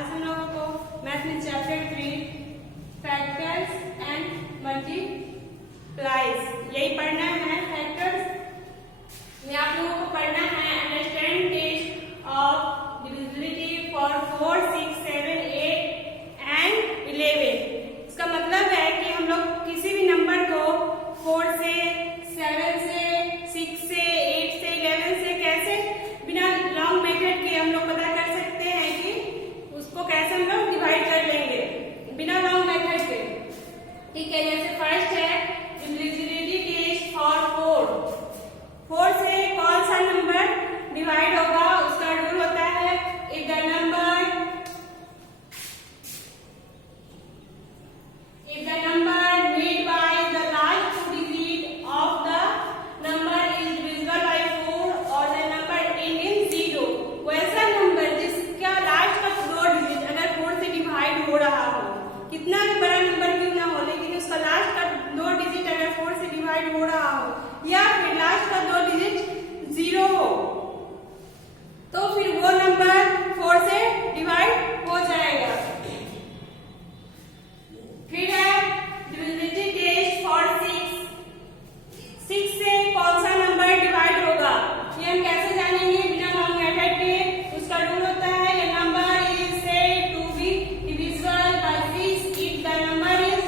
आज हम लोगों को मैथ में चैप्टर 3 फैक्टर्स एंड मल्टीप्लाइज यही पढ़ना है। फैक्टर्स में आप लोगों को पढ़ना है understand test of divisibility for 4, 6, 7, 8 and 11। इसका मतलब है कि हम लोग किसी भी नंबर को 4 से 7 से 6 से 8 से 11 से कैसे बिना लॉन्ग मेथड के हम लोग पता कर सकते हैं कि उसको कैसे हम लोग डिवाइड कर लेंगे बिना लॉन्ग मेथड के। ठीक है, जैसे फर्स्ट है डिविजिबिलिटी टेस्ट फॉर 4 से कौन सा नंबर डिवाइड होगा उसका रूल होता है if the number made by the last two digit of the number is divisible by 4 or the number end in 0। वैसा नंबर जिसका लास्ट का 2 डिजिट अगर 4 से डिवाइड हो रहा हो, कितना भी बड़ा नंबर क्यों ना हो, लेकिन उसका लास्ट का 2 डिजिट अगर 4 से डिवाइड हो रहा हो या फिर लास्ट का 2 डिजिट 0 हो, तो फिर वो नंबर 4 से डिवाइड हो जाएगा। फिर है डिविजिबिलिटी टेस्ट फॉर 6 से कौन सा नंबर डिवाइड होगा ये हम कैसे जानेंगे बिना लॉन्ग मेथड के। उसका रूल होता है ये number is said to be divisible by 6 if the number is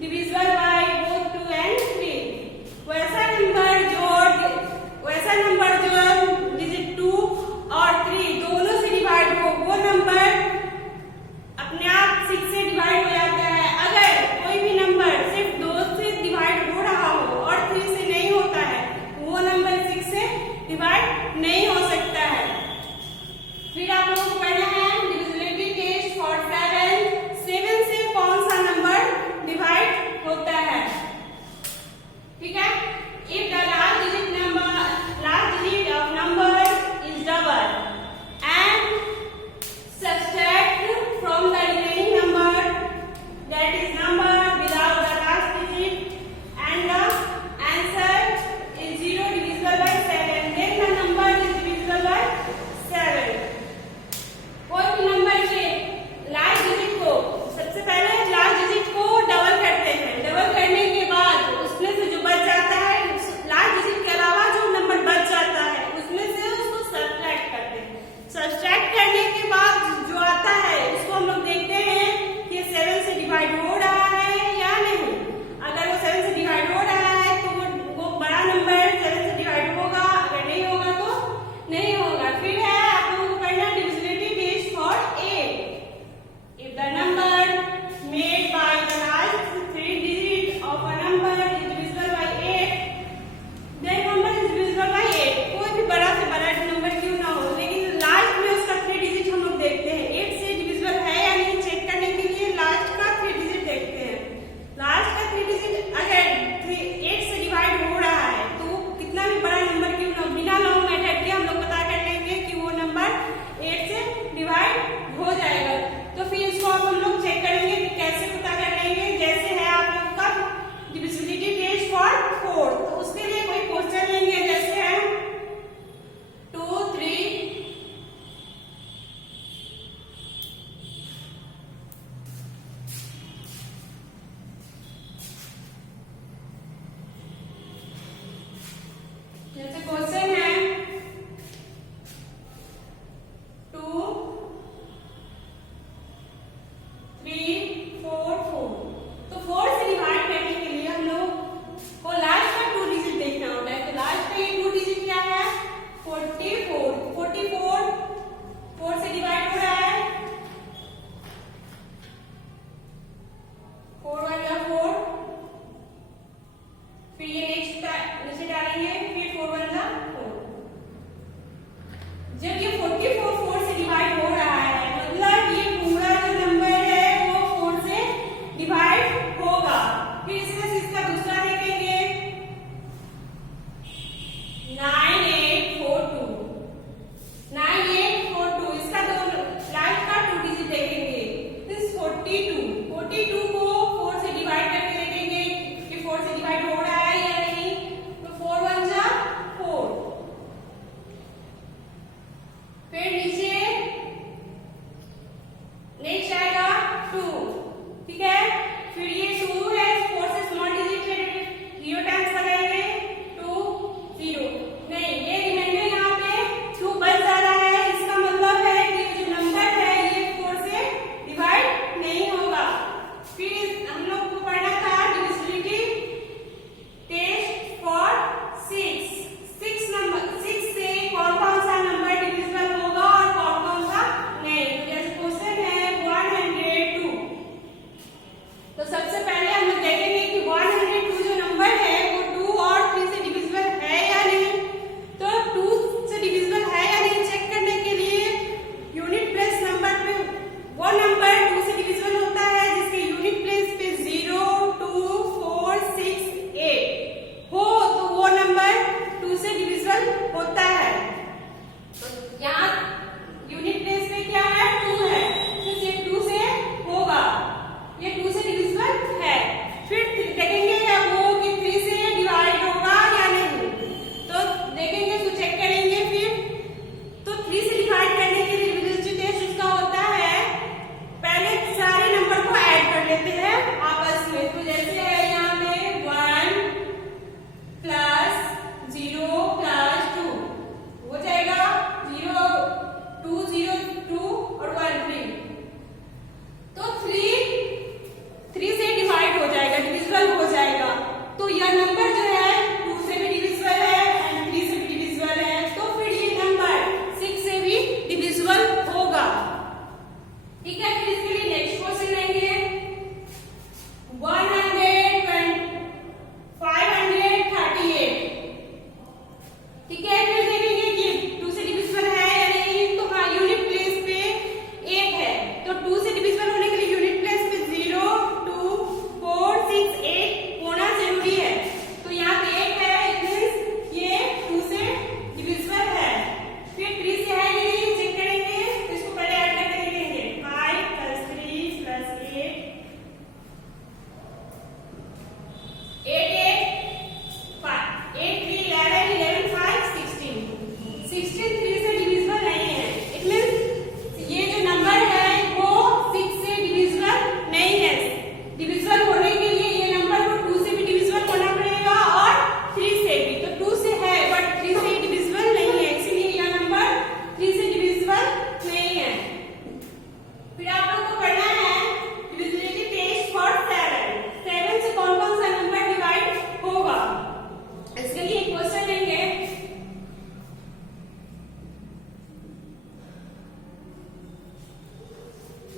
divisible by both 2 and 3। वैसा नंबर जो डिजिट 2 और 3 दोनों से डिवाइड हो वो नंबर अपने आप 6 से डिवाइड हो जाता है। अगर कोई भी नंबर सिर्फ 2 से डिवाइड हो रहा हो और 3 से नहीं होता है वो नंबर 6 से डिवाइड नहीं हो सकता है। फिर आप लोगों को पढ़ना है डिविजिबिलिटी टेस्ट फॉर 7 से कौन सा नंबर डिवाइड होता है। ठीक है, if the last digit of number is double and subtract from the remaining number, that is number without the last digit, and the answer is 0 divisible by 7, then the number is divisible by 7।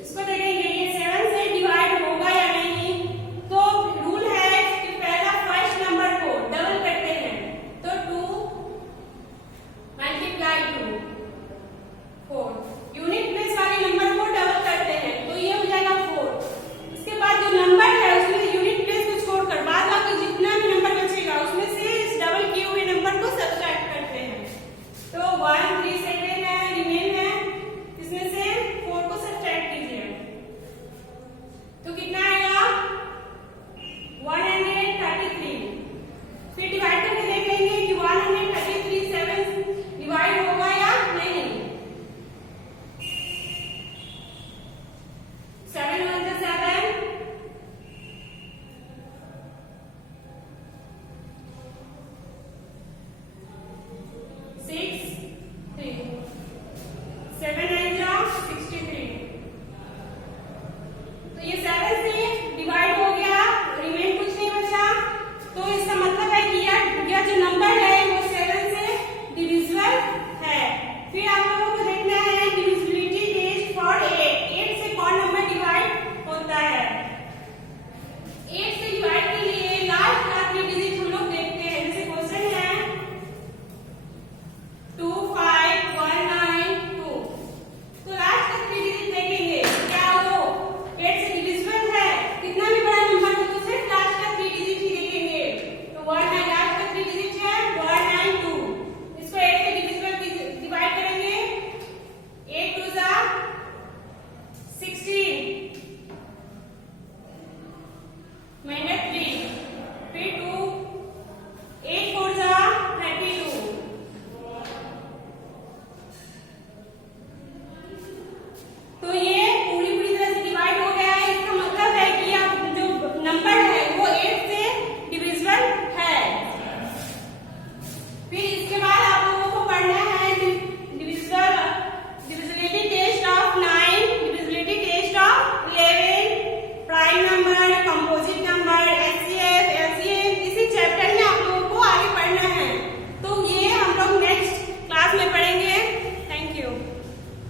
इसको देखिए